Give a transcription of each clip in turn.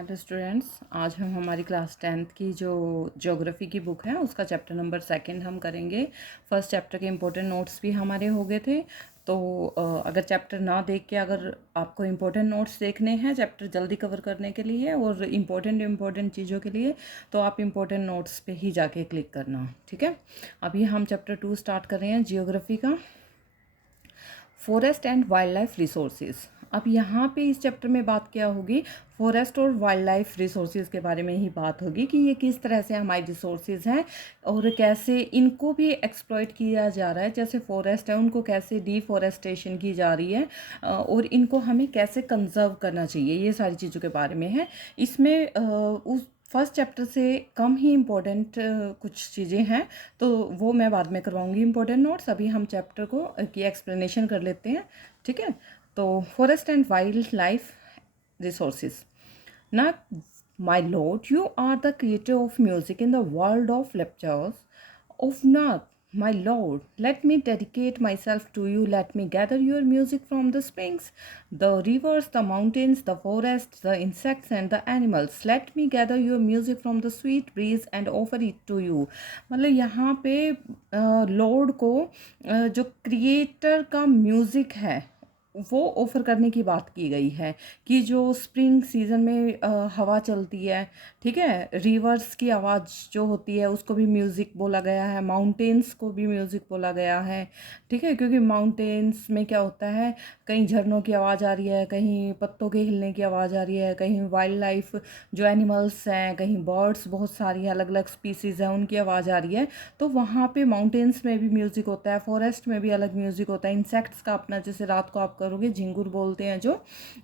Hello students, आज हम हमारी क्लास 10th की जो ज्योग्राफी की बुक है उसका चैप्टर नंबर 2 हम करेंगे। फर्स्ट चैप्टर के इम्पोर्टेंट नोट्स भी हमारे हो गए थे। तो अगर चैप्टर ना देख के अगर आपको इम्पोर्टेंट नोट्स देखने हैं चैप्टर जल्दी कवर करने के लिए और इम्पोर्टेंट चीज़ों के लिए, तो आप इम्पोर्टेंट नोट्स पे ही जाके क्लिक करना, ठीक है। अभी हम चैप्टर 2 स्टार्ट कर रहे हैं जियोग्राफी का, forest and wildlife resources. अब यहाँ पे इस चैप्टर में बात क्या होगी, फॉरेस्ट और वाइल्ड लाइफ रिसोर्सेज के बारे में ही बात होगी कि ये किस तरह से हमारे रिसोर्सेज हैं और कैसे इनको भी एक्सप्लॉइट किया जा रहा है। जैसे फॉरेस्ट है उनको कैसे डिफॉरेस्टेशन की जा रही है और इनको हमें कैसे कंजर्व करना चाहिए, ये सारी चीज़ों के बारे में है। इसमें उस फर्स्ट चैप्टर से कम ही इम्पोर्टेंट कुछ चीज़ें हैं, तो वो मैं बाद में करवाऊंगी इम्पोर्टेंट नोट्स। अभी हम चैप्टर को की एक्सप्लेनेशन कर लेते हैं, ठीक है। तो forest and wildlife resources ना, my lord, you are the creator of music in the world of lectures of Nath, my lord, let me dedicate myself to you. Let me gather your music from the springs, the rivers, the mountains, the forests, the insects, and the animals. Let me gather your music from the sweet breeze and offer it to you. मतलब यहाँ पे Lord को जो creator का music है वो offer करने की बात की गई है कि जो स्प्रिंग सीज़न में हवा चलती है, ठीक है, रिवर्स की आवाज़ जो होती है उसको भी म्यूज़िक बोला गया है, माउंटेन्स को भी म्यूज़िक बोला गया है, ठीक है। क्योंकि माउंटेन्स में क्या होता है, कहीं झरनों की आवाज़ आ रही है, कहीं पत्तों के हिलने की आवाज़ आ रही है, कहीं वाइल्ड लाइफ जो एनिमल्स हैं, कहीं बर्ड्स बहुत सारी अलग अलग स्पीसीज़ हैं उनकी आवाज़ आ रही है, तो वहाँ पे माउंटेन्स में भी म्यूज़िक होता है, फॉरेस्ट में भी अलग म्यूज़िक होता है। इंसेक्ट्स का अपना, जैसे रात को आप करोगे झिंगुर बोलते हैं जो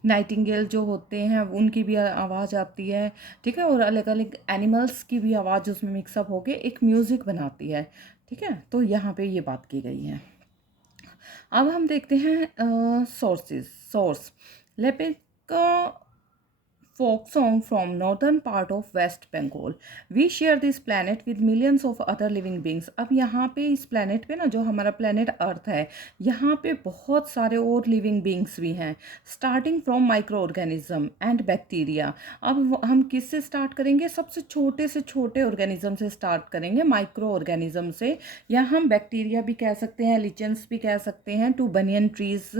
नाइटिंगेल जो होते हैं उनकी भी आवाज़ आती है, ठीक है। और अलग अलग एनिमल्स की भी आवाज़ उसमें मिक्सअप होके एक म्यूज़िक बनाती है, ठीक है। तो यहाँ पे ये बात की गई है। अब हम देखते हैं source लेपिका folk song from northern part of West Bengal. We share this planet with millions of other living beings. अब यहाँ पे इस planet पे ना, जो हमारा planet अर्थ है, यहाँ पे बहुत सारे और लिविंग बींग्स भी हैं, starting from micro organism and bacteria. अब हम किससे स्टार्ट करेंगे, सबसे छोटे से छोटे ऑर्गेनिज्म से स्टार्ट करेंगे, माइक्रो ऑर्गेनिज्म से, या हम बैक्टीरिया भी कह सकते हैं, लिचेंस भी कह सकते हैं, to banyan trees,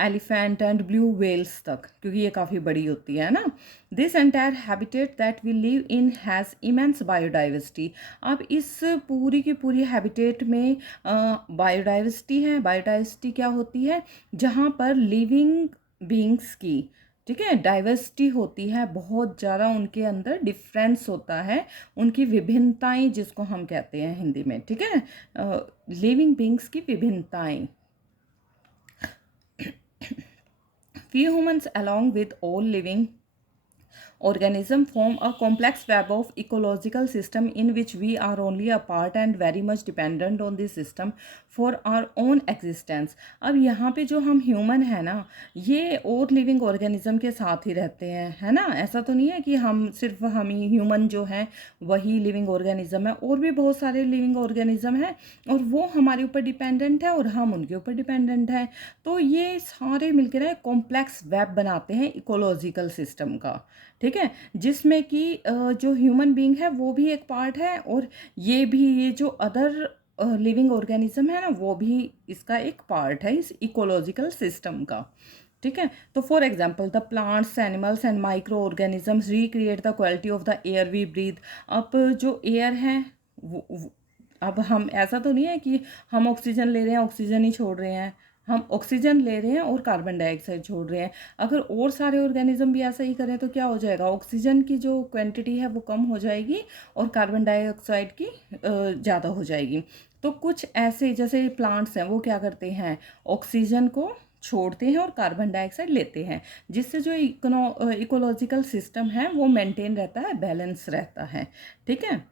elephant and blue whales तक, क्योंकि ये काफ़ी बड़ी होती है ना। This entire habitat that we live in has immense biodiversity. अब इस पूरी की पूरी हैबिटेट में बायोडाइवर्सिटी है। बायोडाइवर्सिटी क्या होती है, जहाँ पर लिविंग बींग्स की, ठीक है, डाइवर्सिटी होती है, बहुत ज़्यादा उनके अंदर डिफरेंस होता है, उनकी विभिन्नताएं जिसको हम कहते हैं हिंदी में, ठीक है, लिविंग बींग्स की विभिन्नताएं। We humans, along with all living organisms, form a complex web of ecological system in which we are only a part and very much dependent on this system for our own existence. अब यहाँ पे जो हम human है ना, ये और living organism के साथ ही रहते हैं, है ना। ऐसा तो नहीं है कि हम ही ह्यूमन जो हैं वही लिविंग ऑर्गेनिज्म है, और भी बहुत सारे लिविंग ऑर्गेनिज्म हैं और वो हमारे ऊपर डिपेंडेंट है और हम उनके ऊपर डिपेंडेंट है। तो ये सारे मिलकर ना कॉम्प्लेक्स वेब बनाते हैं इकोलॉजिकल सिस्टम का, ठीक है, जिसमें कि जो ह्यूमन बीइंग है वो भी एक पार्ट है, और ये जो अदर लिविंग ऑर्गेनिज्म है ना वो भी इसका एक पार्ट है इस इकोलॉजिकल सिस्टम का, ठीक है। तो for example the plants, animals and microorganisms recreate the quality of the air we breathe. अब जो एयर है अब हम, ऐसा तो नहीं है कि हम ऑक्सीजन ले रहे हैं ऑक्सीजन ही छोड़ रहे हैं, हम ऑक्सीजन ले रहे हैं और कार्बन डाइऑक्साइड छोड़ रहे हैं। अगर और सारे ऑर्गेनिज्म भी ऐसा ही करें तो क्या हो जाएगा, ऑक्सीजन की जो क्वांटिटी है वो कम हो जाएगी और कार्बन डाइऑक्साइड की ज़्यादा हो जाएगी। तो कुछ ऐसे जैसे प्लांट्स हैं वो क्या करते हैं, ऑक्सीजन को छोड़ते हैं और कार्बन डाइऑक्साइड लेते हैं, जिससे जो इकोलॉजिकल सिस्टम है वो मेंटेन रहता है, बैलेंस रहता है, ठीक है।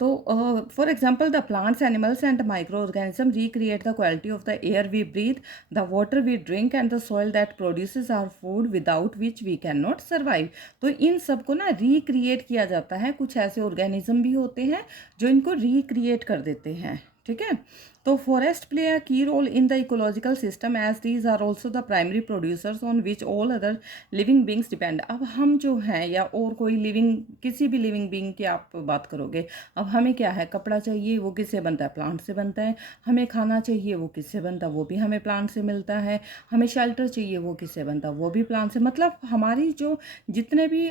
तो for example the plants, animals and microorganisms recreate the quality of the air we breathe, the water we drink and the soil that produces our food without which we can not survive. तो इन सब को ना recreate किया जाता है, कुछ ऐसे ऑर्गेनिज्म भी होते हैं जो इनको रिक्रिएट कर देते हैं, ठीक है। तो forest play a key role in the ecological system as these are also the primary producers on which all other living beings depend. अब हम जो हैं या और कोई लिविंग, किसी भी लिविंग बींग की आप बात करोगे, अब हमें क्या है, कपड़ा चाहिए, वो किससे बनता है, प्लांट से बनता है। हमें खाना चाहिए, वो किससे बनता है, वो भी हमें प्लांट से मिलता है। हमें शेल्टर चाहिए, वो किससे बनता है, वो भी प्लांट से। मतलब हमारी जो जितने भी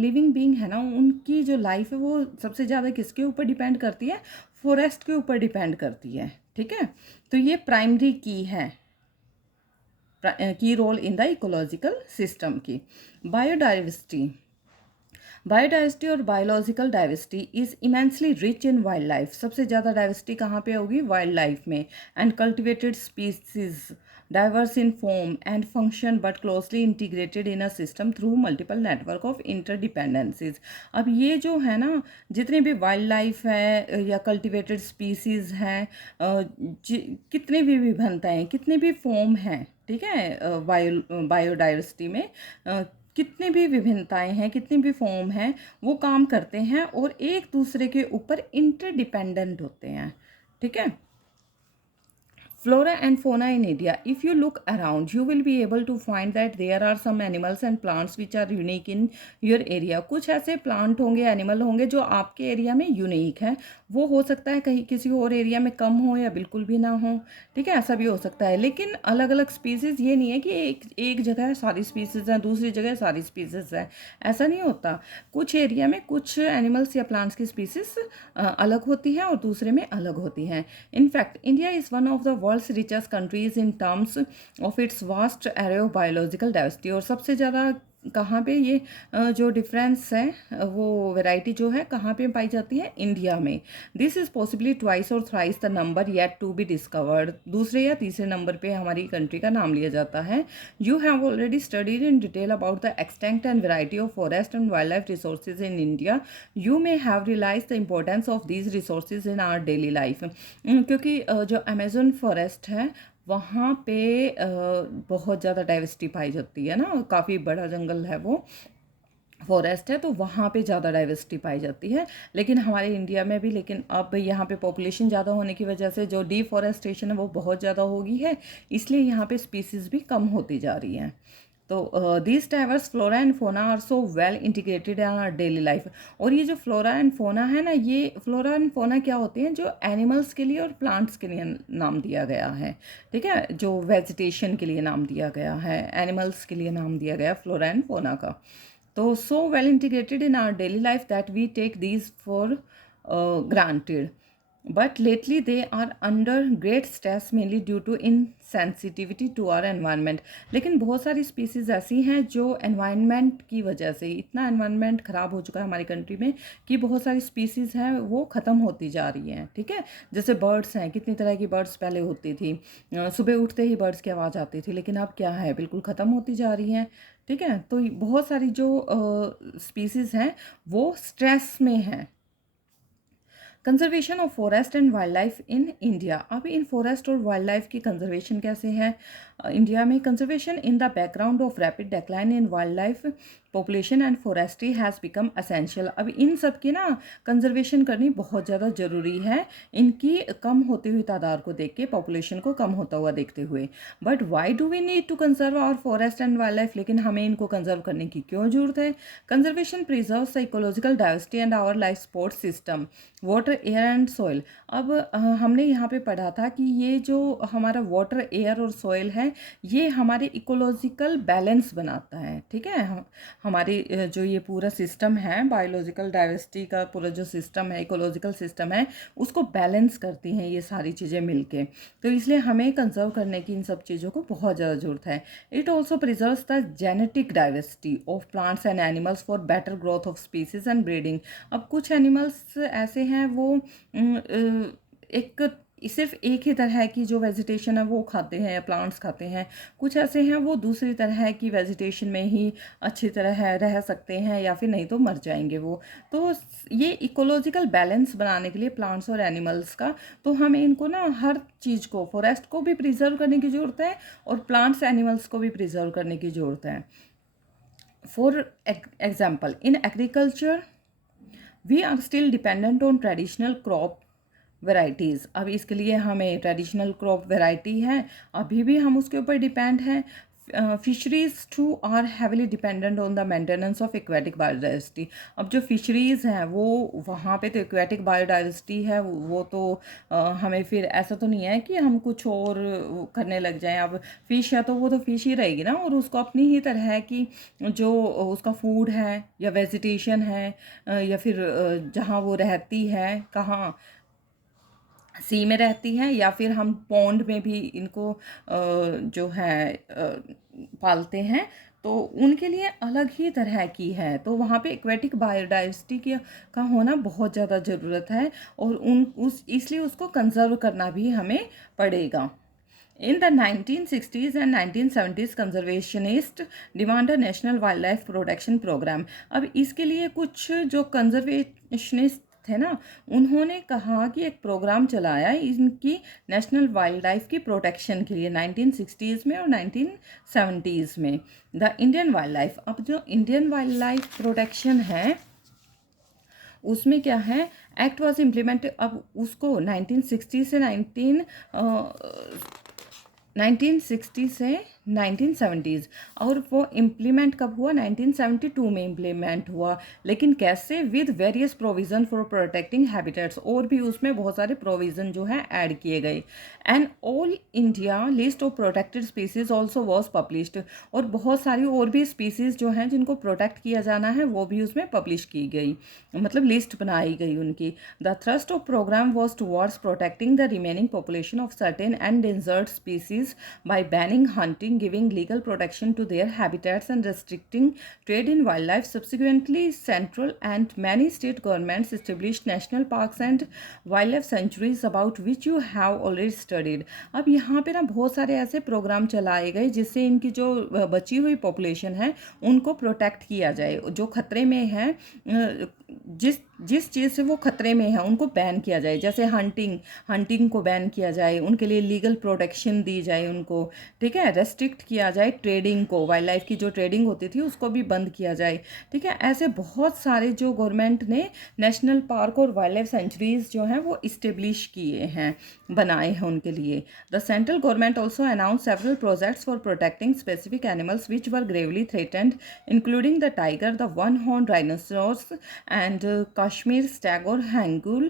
लिविंग बींग है ना, उनकी जो लाइफ है वो सबसे ज़्यादा किसके ऊपर डिपेंड करती है, फॉरेस्ट के ऊपर डिपेंड करती है। ठीक है, तो ये प्राइमरी की है, key role in the ecological system की। बायोडाइवर्सिटी, बायोडाइवर्सिटी और biological diversity is immensely rich in wildlife. सबसे ज़्यादा डाइवर्सिटी कहाँ पे होगी, वाइल्ड लाइफ में। And cultivated species diverse in form and function but closely integrated in a system through multiple network of interdependencies. अब ये जो है ना, जितने भी वाइल्ड लाइफ है या कल्टिवेटेड स्पीसीज हैं, कितने भी विभिन्नताएं, कितने भी फॉर्म हैं, ठीक है, बायोडाइवर्सिटी में कितनी भी विभिन्नताएं हैं, कितनी भी फॉर्म हैं, वो काम करते हैं और एक दूसरे के ऊपर इंटरडिपेंडेंट होते हैं। ठीक है, Flora and fauna in India. If you look around, you will be able to find that there are some animals and plants which are unique in your area. कुछ ऐसे प्लांट होंगे, एनिमल होंगे जो आपके एरिया में unique हैं। वो हो सकता है कहीं किसी और एरिया में कम हो या बिल्कुल भी ना हो। ठीक है, ऐसा भी हो सकता है। लेकिन अलग अलग स्पीसीज़, ये नहीं है कि एक जगह सारी स्पीसीज़ हैं, दूसरी जगह सारी स्पीसीज़ हैं, ऐसा नहीं होता। कुछ एरिया में कुछ एनिमल्स या प्लांट्स की स्पीसीज़ अलग होती हैं और दूसरे में अलग होती हैं। In fact, India is one of the world's richest countries in terms of its vast array of biological diversity। और सबसे ज़्यादा कहाँ पे ये जो डिफरेंस है, वो वैरायटी जो है कहाँ पे पाई जाती है, इंडिया में। This is possibly twice or thrice the number yet to be discovered. दूसरे या तीसरे नंबर पे हमारी कंट्री का नाम लिया जाता है। You have already studied in detail about the extent and variety of forest and wildlife resources in India. You may have realise the importance of these resources in our daily life. क्योंकि जो Amazon forest है, वहाँ पे बहुत ज़्यादा diversity पाई जाती है ना, काफ़ी बड़ा जंगल है वो, फॉरेस्ट है, तो वहाँ पे ज़्यादा डाइवर्सिटी पाई जाती है। लेकिन हमारे इंडिया में भी, लेकिन अब यहाँ पे पॉपुलेशन ज़्यादा होने की वजह से जो डिफॉरेस्टेशन है वो बहुत ज़्यादा हो गई है, इसलिए यहाँ पे स्पीसीज़ भी कम होती जा रही हैं। तो this diverse flora and fauna are so well integrated in our daily life. और ये जो फ्लोरा एंड फोना है ना, ये फ्लोरा एंड फोना क्या होते हैं, जो एनिमल्स के लिए और प्लांट्स के लिए नाम दिया गया है। ठीक है, जो वेजिटेशन के लिए नाम दिया गया है, एनिमल्स के लिए नाम दिया गया फ्लोरा एंड फोना का। तो so well integrated in our daily life that we take these for granted, but lately they are under great stress mainly due to insensitivity to our environment। लेकिन बहुत सारी स्पीसीज़ ऐसी हैं जो environment की वजह से, इतना एनवायरनमेंट ख़राब हो चुका है हमारी कंट्री में कि बहुत सारी स्पीसीज़ हैं वो ख़त्म होती जा रही हैं। ठीक है, जैसे बर्ड्स हैं, कितनी तरह की बर्ड्स पहले होती थी, सुबह उठते ही बर्ड्स की आवाज़ आती थी, लेकिन अब क्या है, बिल्कुल ख़त्म होती जा रही हैं। ठीक है, तो बहुत सारी जो स्पीसीज़ हैं वो स्ट्रेस में हैं। Conservation of forest and wild life in India. अब इन फॉरेस्ट और वाइल्ड लाइफ की कंजर्वेशन कैसे है इंडिया में। Conservation in the background of rapid decline in wild life population and forestry has become essential. अब इन सब की ना कंजर्वेशन करनी बहुत ज़्यादा ज़रूरी है, इनकी कम होती हुई तादाद को देख के, पॉपुलेशन को कम होता हुआ देखते हुए। But why do we need to conserve our forest and wildlife. लेकिन हमें इनको कंजर्व करने की क्यों जरूरत है। Conservation preserves the ecological diversity and our life support system, water, air and soil. अब हमने यहाँ पे पढ़ा था कि ये जो हमारा वाटर, एयर और सॉइल है, ये हमारे इकोलॉजिकल बैलेंस बनाता है। ठीक है, हमारी जो ये पूरा सिस्टम है, बायोलॉजिकल डाइवर्सिटी का पूरा जो सिस्टम है, इकोलॉजिकल सिस्टम है, उसको बैलेंस करती हैं ये सारी चीज़ें मिलके। तो इसलिए हमें कंजर्व करने की इन सब चीज़ों को बहुत ज़्यादा ज़रूरत है। It also preserves the genetic diversity of plants and animals for better growth of species and breeding. अब कुछ एनिमल्स ऐसे हैं वो एक सिर्फ एक ही तरह की जो वेजिटेशन है वो खाते हैं या प्लांट्स खाते हैं। कुछ ऐसे हैं वो दूसरी तरह की वेजिटेशन में ही अच्छी तरह रह सकते हैं या फिर नहीं तो मर जाएंगे वो। तो ये इकोलॉजिकल बैलेंस बनाने के लिए प्लांट्स और एनिमल्स का, तो हमें इनको ना हर चीज़ को, फॉरेस्ट को भी प्रिजर्व करने की ज़रूरत है और प्लांट्स एनिमल्स को भी प्रिजर्व करने की ज़रूरत है। For example, in agriculture we are still dependent on traditional crop varieties. अब इसके लिए हमें ट्रेडिशनल क्रॉप वैरायटी है, अभी भी हम उसके ऊपर डिपेंड हैं। Fisheries too are heavily dependent on the maintenance of aquatic biodiversity. अब जो फिशरीज़ हैं वो वहाँ पे तो एक्वेटिक बायोडाइवर्सिटी है, वो तो हमें फिर ऐसा तो नहीं है कि हम कुछ और करने लग जाएं। अब फ़िश है तो वो तो फ़िश ही रहेगी ना, और उसको अपनी ही तरह है कि जो उसका फूड है या वेजिटेशन है या फिर जहाँ वो रहती है, कहाँ सी में रहती हैं या फिर हम पॉन्ड में भी इनको जो है पालते हैं, तो उनके लिए अलग ही तरह की है। तो वहाँ पे एक्वेटिक बायोडाइवर्सिटी का होना बहुत ज़्यादा ज़रूरत है, और उन उस इसलिए उसको कंजर्व करना भी हमें पड़ेगा। In the 1960s and 1970s, conservationists demand a national wildlife protection program. अब इसके लिए कुछ जो कंजर्वेशनिस्ट थे ना, उन्होंने कहा कि एक प्रोग्राम चलाया इनकी नेशनल वाइल्ड लाइफ की प्रोटेक्शन के लिए 1960s में और 1970s में। द इंडियन वाइल्ड लाइफ, अब जो इंडियन वाइल्ड लाइफ प्रोटेक्शन है उसमें क्या है, एक्ट वॉज इम्प्लीमेंट। अब उसको 1960 से 1960 से 1970s, और वो इम्प्लीमेंट कब हुआ, 1972 में इम्प्लीमेंट हुआ। लेकिन कैसे, with various provision for protecting habitats, और भी उसमें बहुत सारे प्रोविज़न जो है ऐड किए गए। And all India list of protected species also was published, और बहुत सारी और भी स्पीसीज़ जो हैं जिनको प्रोटेक्ट किया जाना है वो भी उसमें पब्लिश की गई, मतलब लिस्ट बनाई गई उनकी। The thrust of programme was towards protecting the remaining population of certain endangered species by banning hunting, giving legal protection to their habitats, and restricting trade in wildlife. Subsequently, central and many state governments established national parks and wildlife sanctuaries, about which you have already studied. अब यहाँ पे ना बहुत सारे ऐसे programme चलाए गए जिससे इनकी जो बची हुई पॉपुलेशन है उनको प्रोटेक्ट किया जाए, जो खतरे में है, जिस जिस चीज़ से वो खतरे में है उनको बैन किया जाए। जैसे हंटिंग को बैन किया जाए, उनके लिए लीगल प्रोटेक्शन दी जाए उनको, ठीक है। रेस्ट्रिक्ट किया जाए ट्रेडिंग को, वाइल्ड लाइफ की जो ट्रेडिंग होती थी उसको भी बंद किया जाए, ठीक है। ऐसे बहुत सारे जो गवर्नमेंट ने नेशनल पार्क और वाइल्ड लाइफ सेंचुरीज जो हैं वो इस्टेब्लिश किए हैं, बनाए हैं उनके लिए। The central government also announce several projects for protecting specific animals which were Gravely threatened, including the tiger, the one horn rhinoceros and Kashmir stag or hangul,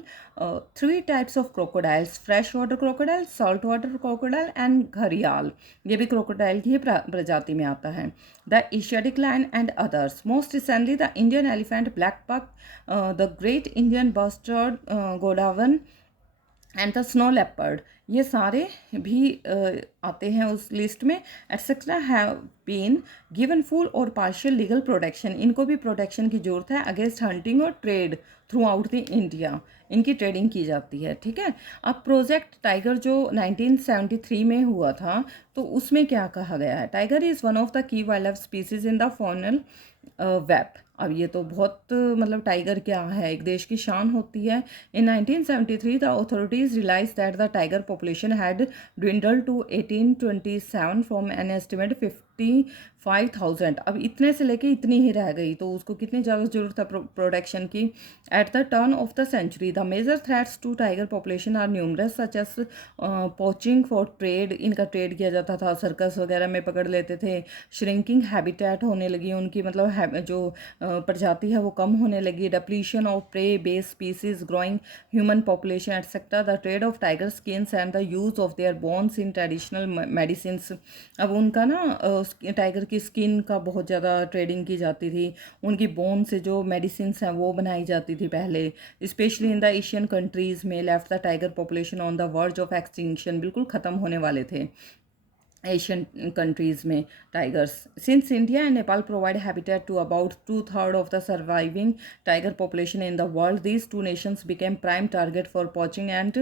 three types of crocodiles: freshwater crocodile, saltwater crocodile and घड़ियाल, ये भी crocodile की ही प्रजाति में आता है। The Asiatic lion and others, most recently the Indian elephant, black buck, the great Indian bustard, godawan and the snow leopard, ये सारे भी आते हैं उस लिस्ट में। Etcetera have been given full or partial legal protection, इनको भी प्रोटेक्शन की ज़रूरत है against hunting or trade throughout the India, इनकी ट्रेडिंग की जाती है, ठीक है। अब प्रोजेक्ट टाइगर जो 1973 में हुआ था, तो उसमें क्या कहा गया है, tiger is one of the key wild life species in the faunal web. अब ये तो बहुत मतलब टाइगर क्या है, एक देश की शान होती है। In 1973 the authorities realise that the tiger population had dwindled to 1827 from an estimate 55,000। अब इतने से लेके इतनी ही रह गई, तो उसको कितनी ज़्यादा जरूरत है प्रोटेक्शन की। At the turn of the century the major threats to tiger population are numerous, such as poaching for trade, इनका ट्रेड किया जाता था, सर्कस वगैरह में पकड़ लेते थे। श्रिंकिंग हैबिटेट होने लगी उनकी, मतलब जो प्रजाति है वो कम होने लगी। Depletion of prey base species, growing human population etcetera, the trade off tiger skins and the use of their bones in traditional medicine. अब उनका ना टाइगर की स्किन का बहुत ज़्यादा ट्रेडिंग की जाती थी, उनकी बोन से जो मेडिसिन हैं वो बनाई जाती थी पहले, specially in the Asian countries में। Left the tiger population on the verge of extinction, बिल्कुल ख़त्म होने वाले थे एशियन कंट्रीज़ में tigers. Since India and Nepal provide habitat to about 2/3 of the surviving tiger population in the world, these two nations became prime target for poaching and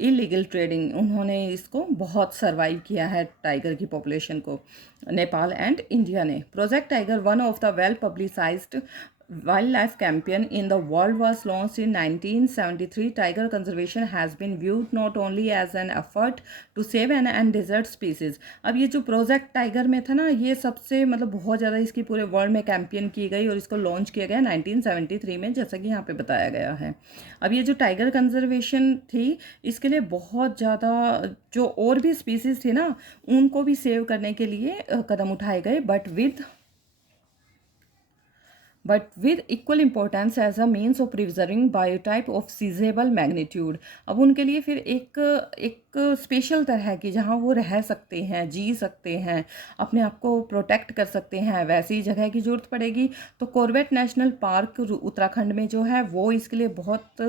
illegal trading. उन्होंने इसको बहुत survive किया है टाइगर की population को, Nepal and India ने। Project tiger, one of the well publicised wildlife champion in the world was launched in 1973. Tiger conservation has been viewed not only as an effort to save an endangered species. अब ये जो project tiger में था ना, ये सबसे मतलब बहुत ज़्यादा इसकी पूरे वर्ल्ड में कैंपियन की गई और इसको लॉन्च किया गया 1973 में, जैसा कि यहाँ पे बताया गया है। अब ये जो टाइगर कंजर्वेशन थी, इसके लिए बहुत ज़्यादा जो और भी स्पीसीज़ थी ना, उनको भी सेव करने के लिए कदम उठाए गए, but with equal importance as a means of preserving biotype of sizable magnitude. अब उनके लिए फिर एक स्पेशल तरह की, जहाँ वो रह सकते हैं, जी सकते हैं, अपने आप को प्रोटेक्ट कर सकते हैं, वैसी जगह की ज़रूरत पड़ेगी। तो कॉर्बेट नेशनल पार्क उत्तराखंड में जो है वो इसके लिए बहुत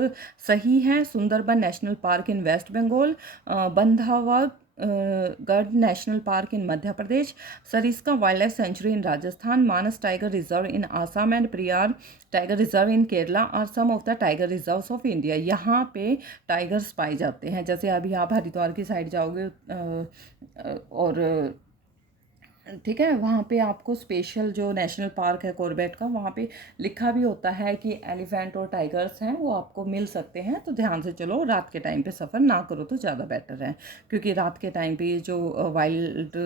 सही है। Sundarban national park in West Bengal, Bandhavgarh national park in Madhya Pradesh, Sariska wildlife sanctuary in Rajasthan, Manas tiger reserve in Assam and Periyar tiger reserve in Kerala are some of the tiger reserves of India. यहाँ पे टाइगर्स पाए जाते हैं। जैसे अभी आप हरिद्वार की साइड जाओगे और ठीक है, वहाँ पे आपको स्पेशल जो नेशनल पार्क है कॉर्बेट का, वहाँ पे लिखा भी होता है कि एलिफेंट और टाइगर्स हैं वो आपको मिल सकते हैं। तो ध्यान से चलो, रात के टाइम पे सफ़र ना करो तो ज़्यादा बेटर है, क्योंकि रात के टाइम पे जो वाइल्ड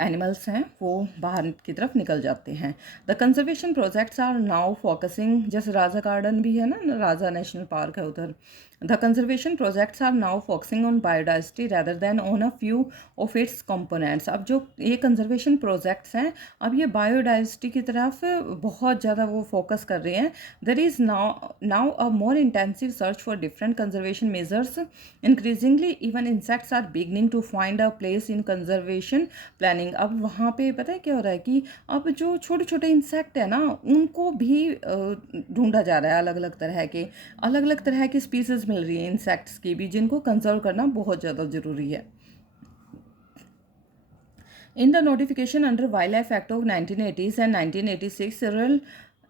एनिमल्स हैं वो बाहर की तरफ निकल जाते हैं। The conservation projects are now focusing, जैसे राजा गार्डन भी है ना, राजा नेशनल पार्क है उधर। The conservation projects are now focusing on biodiversity rather than on a few of its components. अब जो ये कंजर्वेशन प्रोजेक्ट्स हैं, अब ये बायोडाइवर्सिटी की तरफ बहुत ज़्यादा वो फोकस कर रहे हैं। There is now a more intensive search for different conservation measures. Increasingly even insects are beginning to find a place in conservation planning. अब वहाँ पे पता है क्या हो रहा है कि अब जो छोटे छोटे इंसेक्ट है ना, उनको भी ढूंढा जा रहा है। अलग अलग तरह की स्पीसीज मिल रही है इंसेक्ट्स की भी, जिनको कंजर्व करना बहुत ज़्यादा ज़रूरी है। In the notification under Wildlife Act of 1980s and 1986, several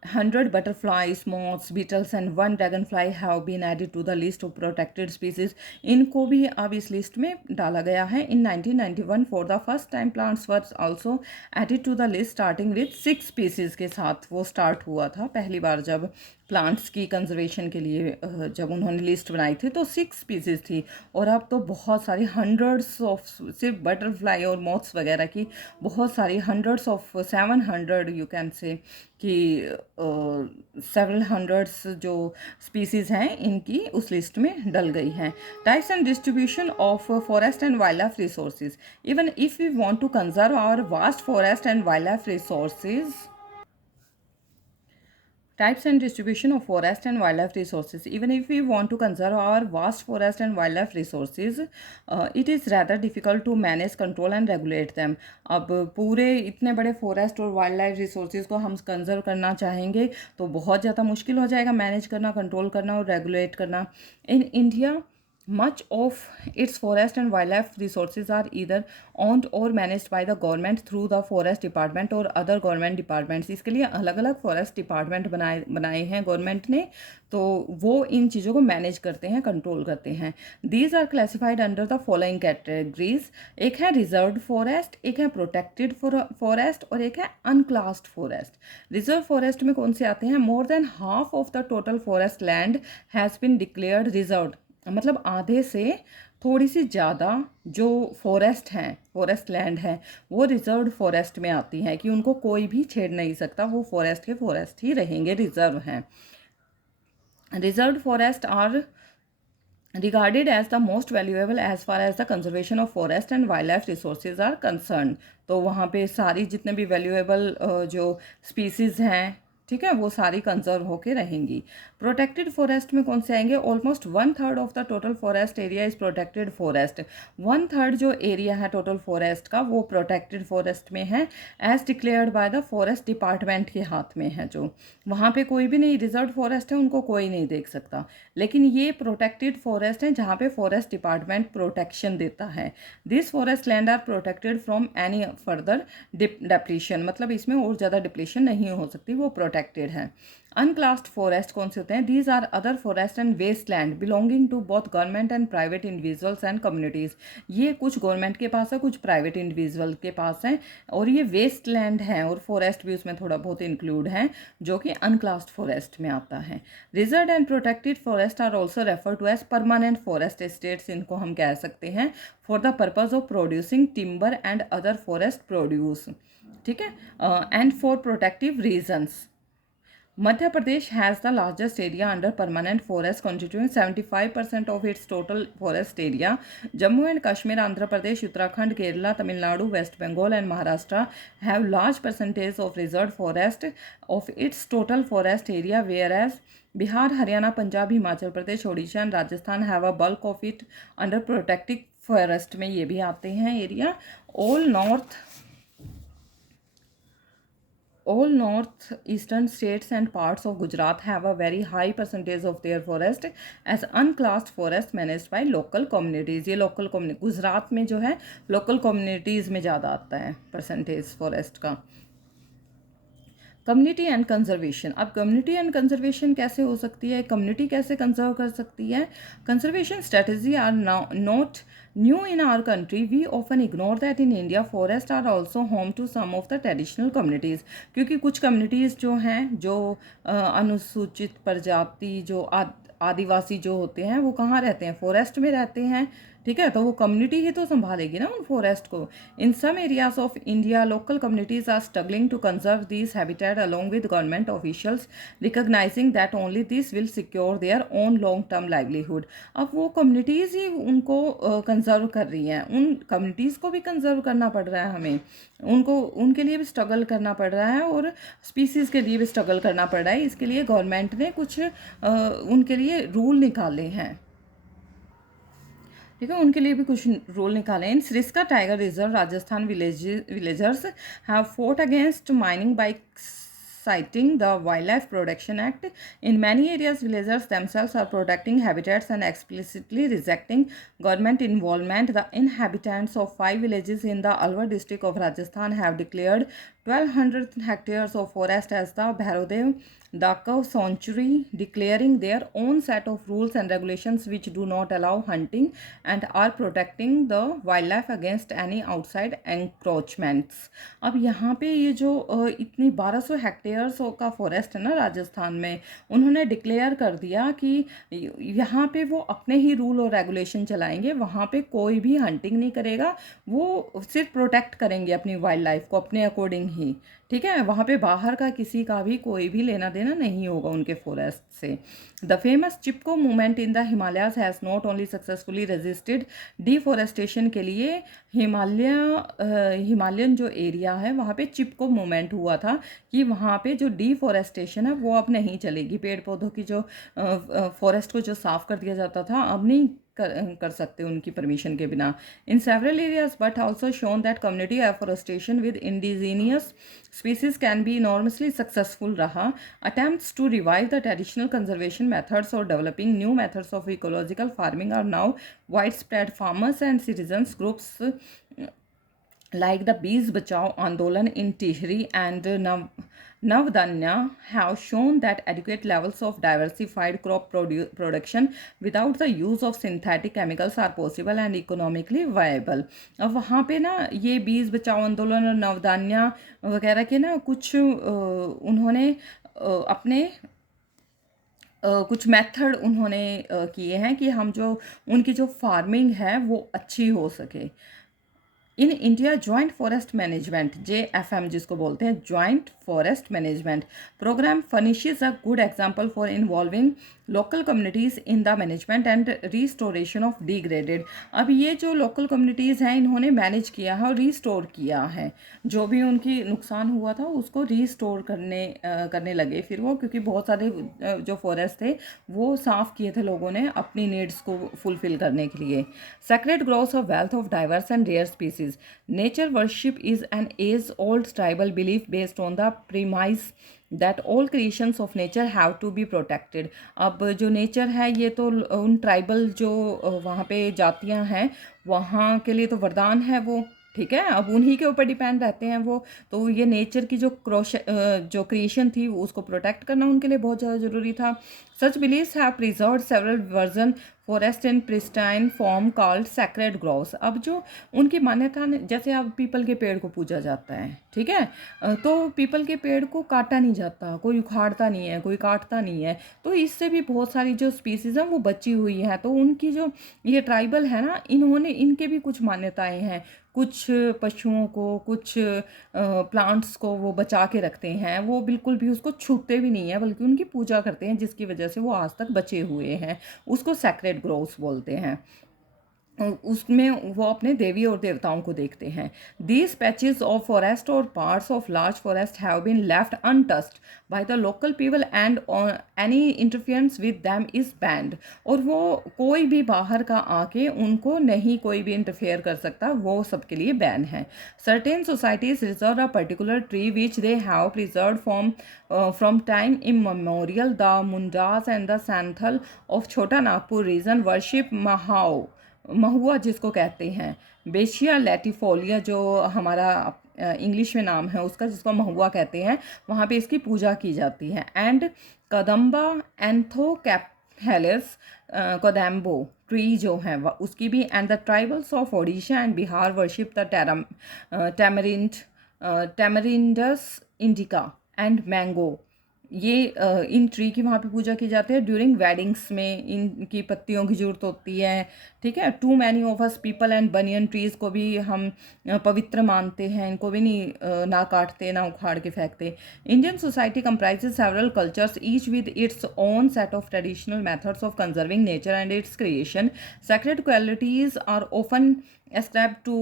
hundred butterflies, moths, beetles and one dragonfly have been added to the list of protected species. इनको भी अब इस लिस्ट में डाला गया है। In 1991 for the first time plants were also added to the list, starting with 6 species के साथ वो स्टार्ट हुआ था पहली बार जब प्लांट्स की कंजर्वेशन के लिए जब उन्होंने लिस्ट बनाई थी तो 6 स्पीसीज़ थी, और अब तो बहुत सारी हंड्रेड्स ऑफ, सिर्फ बटरफ्लाई और मॉथ्स वगैरह की बहुत सारी hundreds of 700 you can say कि सेवरल हंड्रेड्स जो स्पीसीज़ हैं इनकी उस लिस्ट में डल गई हैं। Types and distribution of forest and wildlife resources. Even if we want to conserve our vast forest and wildlife resources, types and distribution of forest and wildlife resources. Even if we want to conserve our vast forest and wildlife resources, it is rather difficult to manage, control and regulate them. अब पूरे इतने बड़े forest और wild life resources को हम conserve करना चाहेंगे तो बहुत ज़्यादा मुश्किल हो जाएगा मैनेज करना, कंट्रोल करना और रेगुलेट करना। In India much of its forest and wildlife resources are either owned or managed by the government through the forest department or other government departments. इसके लिए अलग अलग फॉरेस्ट डिपार्टमेंट बनाए हैं गवर्नमेंट ने, तो वो इन चीज़ों को मैनेज करते हैं, कंट्रोल करते हैं। These are classified under the following categories. एक है रिजर्व्ड फॉरेस्ट, एक है प्रोटेक्टेड फॉरेस्ट और एक है अनक्लास्ड फॉरेस्ट। रिजर्व फॉरेस्ट में कौन से आते हैं? More than half of the total forest land has been declared reserved, मतलब आधे से थोड़ी सी ज़्यादा जो फॉरेस्ट हैं, फॉरेस्ट लैंड है, वो रिजर्व्ड फॉरेस्ट में आती हैं कि उनको कोई भी छेड़ नहीं सकता, वो फॉरेस्ट के फॉरेस्ट ही रहेंगे, रिजर्व हैं। Reserved forest are regarded as the most valuable as far as the conservation of forest and wildlife resources are concerned. तो वहाँ पे सारी जितने भी वैल्यूएबल जो स्पीसीज़ हैं, ठीक है, वो सारी कंजर्व होके रहेंगी। प्रोटेक्टेड फॉरेस्ट में कौन से आएंगे? Almost 1/3 of the total forest area is protected forest. 1/3 जो एरिया है टोटल फॉरेस्ट का वो प्रोटेक्टेड फॉरेस्ट में है, as declared by the forest department के हाथ में है। जो वहाँ पे कोई भी नहीं, रिजर्व फॉरेस्ट है, उनको कोई नहीं देख सकता। लेकिन ये प्रोटेक्टेड फॉरेस्ट है जहाँ पे फॉरेस्ट डिपार्टमेंट प्रोटेक्शन देता है। This forest land are protected from any further depletion, मतलब इसमें और ज़्यादा डिप्लीशन नहीं हो सकती, वो प्रोटेक्टेड हैं। अनक्लास्ड फॉरेस्ट कौन से होते हैं? These are other forest and wasteland belonging to both government and private individuals and communities. ये कुछ गवर्नमेंट के पास है, कुछ प्राइवेट इंडिविजुअल के पास है, और ये वेस्ट लैंड हैं, और फॉरेस्ट भी उसमें थोड़ा बहुत इंक्लूड है, जो कि अनक्लास्ड फॉरेस्ट में आता है। Reserve and protected forest are also refer to as permanent forest estates, इनको हम कह सकते हैं, for the purpose of producing timber and other forest produce, ठीक है, and for protective reasons. Madhya Pradesh has the largest area under permanent forest, constituting 75% of its total forest area. Jammu and Kashmir, Andhra Pradesh, Uttarakhand, Kerala, Tamil Nadu, West Bengal, and Maharashtra have large percentage of reserved forest of its total forest area, whereas Bihar, Haryana, Punjab, Himachal Pradesh, Odisha, and Rajasthan have a bulk of it under protected forest में ये भी आते हैं area. All northeastern states and parts of Gujarat have a very high percentage of their forest as unclassed forest managed by local communities. ये local community Gujarat में जो है local communities में ज़्यादा आता है परसेंटेज फॉरेस्ट का। Community and conservation. अब कम्युनिटी एंड कंजर्वेशन कैसे हो सकती है, कम्युनिटी कैसे कंजर्व कर सकती है? Conservation strategy are not new in our country, we often ignore that in India forest are also home to some of the traditional communities. क्योंकि कुछ कम्युनिटीज़ जो हैं, जो अनुसूचित प्रजाति, जो आदिवासी जो होते हैं, वो कहाँ रहते हैं? फॉरेस्ट में रहते हैं, ठीक है, तो वो कम्युनिटी ही तो संभालेगी ना उन फॉरेस्ट को। In some areas of India local communities are struggling to conserve this habitat along with government officials, recognising that only this will secure their own long term livelihood. अब वो कम्युनिटीज़ ही उनको conserve कर रही हैं, उन communities को भी conserve करना पड़ रहा है हमें, उनको उनके लिए भी स्ट्रगल करना पड़ रहा है, और स्पीसीज़ के लिए भी स्ट्रगल करना पड़ रहा है। इसके लिए गवर्नमेंट ने कुछ उनके लिए रूल निकाले हैं, ठीक है, उनके लिए भी कुछ रूल निकाले। In Sariska tiger reserve Rajasthan villagers have fought against mining by citing the Wildlife Protection Act. In many areas, villagers themselves are protecting habitats and explicitly rejecting government involvement. The inhabitants of 5 villages in the Alwar district of Rajasthan have declared 1200 hectares of forest as the Bhairodev Dakav Sanctuary, declaring their own set of rules and regulations which do not allow hunting and are protecting the wildlife against any outside encroachments. अब यहाँ पे ये जो इतनी 1200 hectares का forest है ना राजस्थान में, उन्होंने डिक्लेयर कर दिया कि यहाँ पे वो अपने ही रूल और रेगुलेशन चलाएंगे, वहाँ पे कोई भी हंटिंग नहीं करेगा, वो सिर्फ प्रोटेक्ट करेंगे अपनी वाइल्ड लाइफ को अपने अकॉर्डिंग ही, ठीक है, वहाँ पे बाहर का किसी का भी कोई भी लेना देना नहीं होगा उनके फॉरेस्ट से। The famous Chipko movement in the Himalayas has not only successfully resisted deforestation के लिए हिमालयन जो एरिया है वहाँ पे चिपको मूवमेंट हुआ था कि वहाँ पे जो डिफॉरेस्टेशन है वो अब नहीं चलेगी, पेड़ पौधों की जो फॉरेस्ट को जो साफ़ कर दिया जाता था अब नहीं कर सकते उनकी परमिशन के बिना। In several areas but also shown that community afforestation with indigenous species can be enormously successful रहा। Attempts to revive the traditional conservation methods और developing new methods of ecological farming are now widespread. Farmers and citizens groups like the Bees Bachao Andolan in Tihri and Navdanya have shown that adequate levels of diversified crop production without the use of synthetic chemicals are possible and economically viable. अब वहाँ पे ना ये बीज बचाओ आंदोलन और नवदान्या वगैरह के ना कुछ उन्होंने अपने कुछ मेथड उन्होंने किए हैं कि हम जो उनकी जो फार्मिंग है वो अच्छी हो सके। In India joint forest management JFM जिसको बोलते हैं joint forest management programme furnishes a good example for involving local communities in the management and restoration of degraded. अब ये जो लोकल कम्युनिटीज़ हैं इन्होंने मैनेज किया है और रिस्टोर किया है, जो भी उनकी नुकसान हुआ था उसको रिस्टोर करने लगे फिर वो, क्योंकि बहुत सारे जो फॉरेस्ट थे वो साफ़ किए थे लोगों ने अपनी नीड्स को फुलफ़िल करने के लिए। Sacred groves of wealth of diverse and rare species. Nature worship is an age old tribal belief based on the premise that all creations of nature have to be protected. अब जो nature है ये तो उन tribal जो वहाँ पे जातियाँ हैं वहाँ के लिए तो वरदान है वो, ठीक है, अब उन्हीं के ऊपर डिपेंड रहते हैं वो। तो ये नेचर की जो क्रिएशन थी उसको प्रोटेक्ट करना उनके लिए बहुत ज़्यादा ज़रूरी था। Such beliefs have preserved several virgin forest in pristine form called sacred groves. अब जो उनकी मान्यता जैसे अब पीपल के पेड़ को पूजा जाता है, ठीक है, तो पीपल के पेड़ को काटा नहीं जाता, कोई उखाड़ता नहीं है, कोई काटता नहीं है। तो इससे भी बहुत सारी जो स्पीसीज़ हैं वो बची हुई हैं। तो उनकी जो ये ट्राइबल है ना, इन्होंने इनके भी कुछ मान्यताएं हैं। कुछ पशुओं को, कुछ प्लांट्स को वो बचा के रखते हैं, वो बिल्कुल भी उसको छूते भी नहीं है बल्कि उनकी पूजा करते हैं, जिसकी वजह से वो आज तक बचे हुए हैं। उसको सैक्रेड ग्रोव्स बोलते हैं। उसमें वो अपने देवी और देवताओं को देखते हैं। These patches of forest or parts of large forest have been left untouched by the local people and any interference with them is banned. और वो कोई भी बाहर का आके उनको नहीं कोई भी इंटरफेयर कर सकता, वो सबके लिए बैन है। Certain societies reserve a particular tree which they have preserve from time immemorial. The Mundas and the Sainthal of छोटा नागपुर रीजन वर्शिप महुआ, जिसको कहते हैं बेशिया लैटिफोलिया, जो हमारा इंग्लिश में नाम है उसका, जिसको महुआ कहते हैं, वहाँ पे इसकी पूजा की जाती है। And Kadamba Anthocephalus cadamba tree जो है उसकी भी। And the tribals of Odisha and Bihar worship the tamarindus indica and mango. ये इन ट्री की वहाँ पे पूजा की जाती है। ड्यूरिंग वेडिंग्स में इनकी पत्तियों की जरूरत होती है, ठीक है। To many of us peepal and banyan trees को भी हम पवित्र मानते हैं, इनको भी नहीं ना काटते ना उखाड़ के फेंकते। Indian society comprises several cultures each with its own set of traditional methods of conserving nature and its creation. Sacred qualities are often ascribed to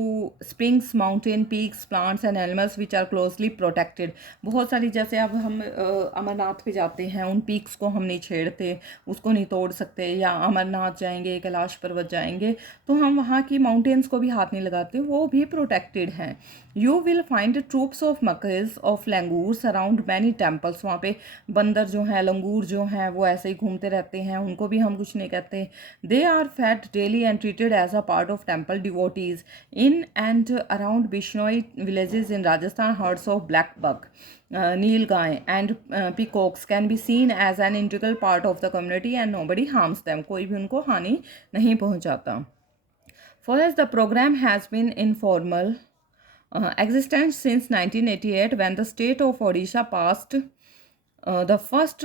springs, mountain peaks, plants and animals which are closely protected। बहुत सारी, जैसे अब हम अमरनाथ पे जाते हैं, उन peaks को हम नहीं छेड़ते, उसको नहीं तोड़ सकते। या अमरनाथ जाएंगे, कैलाश पर्वत जाएंगे, तो हम वहाँ की माउंटेन्स को भी हाथ नहीं लगाते, वो भी प्रोटेक्टेड हैं। You will find troops of macaques of langurs around many temples. वहाँ पे बंदर जो हैं, लंगूर जो हैं, वो ऐसे ही घूमते रहते हैं, उनको भी हम कुछ नहीं कहते। They are fed daily and treated as a part of temple devotees. In and around Bishnoi villages in Rajasthan, herds of blackbuck, nilgai and peacocks can be seen as an integral part of the community and nobody harms them. कोई भी उनको हानि नहीं पहुँचाता। For the programme has been in formal existence since 1988 when the state of Odisha passed the first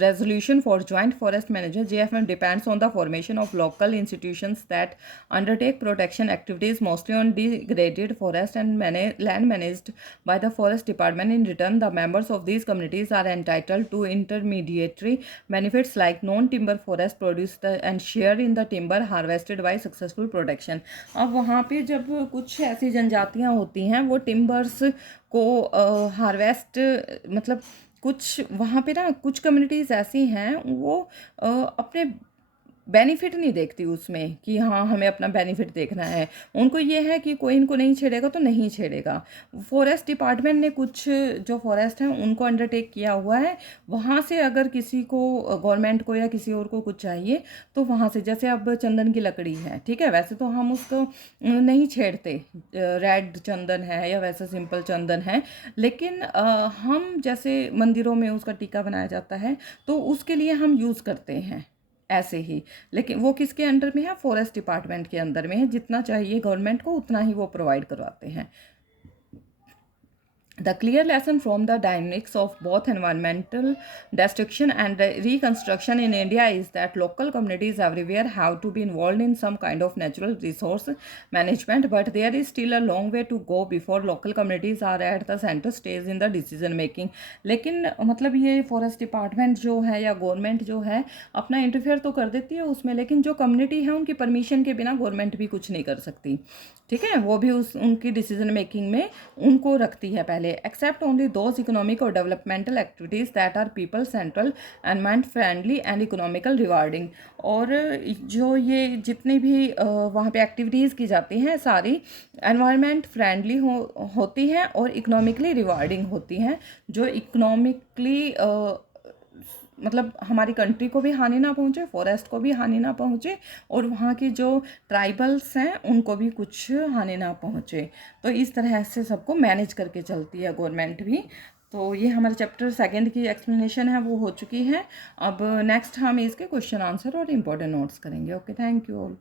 resolution for joint forest manager. JFM depends on the formation of local institutions that undertake protection activities mostly on degraded forest and land managed by the forest department. In return, the members of these communities are entitled to intermediary benefits like non-timber forest produce and share in the timber harvested by successful protection। अब वहाँ पे जब कुछ ऐसी जनजातियाँ होती हैं, वो टिम्बर्स को हार्वेस्ट, मतलब कुछ वहाँ पे ना कुछ कम्युनिटीज़ ऐसी हैं, वो अपने बेनिफिट नहीं देखती उसमें कि हाँ हमें अपना बेनिफिट देखना है। उनको ये है कि कोई इनको नहीं छेड़ेगा तो नहीं छेड़ेगा। फॉरेस्ट डिपार्टमेंट ने कुछ जो फॉरेस्ट हैं उनको अंडरटेक किया हुआ है। वहाँ से अगर किसी को, गवर्नमेंट को या किसी और को कुछ चाहिए, तो वहाँ से, जैसे अब चंदन की लकड़ी है, ठीक है, वैसे तो हम उसको नहीं छेड़ते, रेड चंदन है या वैसा सिंपल चंदन है, लेकिन हम जैसे मंदिरों में उसका टीका बनाया जाता है तो उसके लिए हम यूज़ करते हैं ऐसे ही। लेकिन वो किसके अंडर में है? फॉरेस्ट डिपार्टमेंट के अंदर में है। जितना चाहिए गवर्नमेंट को उतना ही वो प्रोवाइड करवाते हैं। The clear lesson from the dynamics of both environmental destruction and reconstruction in India is that local communities everywhere have to be involved in some kind of natural resource management, but there is still a long way to go before local communities are at the center stage in the decision making। लेकिन मतलब ये forest department जो है या government जो है अपना interfere तो कर देती है उसमें, लेकिन जो कम्युनिटी है उनकी परमिशन के बिना गवर्नमेंट भी कुछ नहीं कर सकती, ठीक है। वो भी उनकी डिसीजन मेकिंग में उनको रखती है पहले। Except only those economic or developmental activities that are people central environment friendly and economical rewarding. और जो ये जितनी भी वहाँ पे एक्टिविटीज़ की जाती हैं सारी एनवायरमेंट फ्रेंडली होती हैं और इकोनॉमिकली रिवार्डिंग होती हैं। जो इकोनॉमिकली मतलब हमारी कंट्री को भी हानि ना पहुंचे, फॉरेस्ट को भी हानि ना पहुंचे, और वहाँ की जो ट्राइबल्स हैं उनको भी कुछ हानि ना पहुंचे। तो इस तरह से सबको मैनेज करके चलती है गवर्नमेंट भी। तो ये हमारे चैप्टर सेकंड की एक्सप्लेनेशन है वो हो चुकी है। अब नेक्स्ट हम इसके क्वेश्चन आंसर और इम्पोर्टेंट नोट्स करेंगे। Okay, thank you all.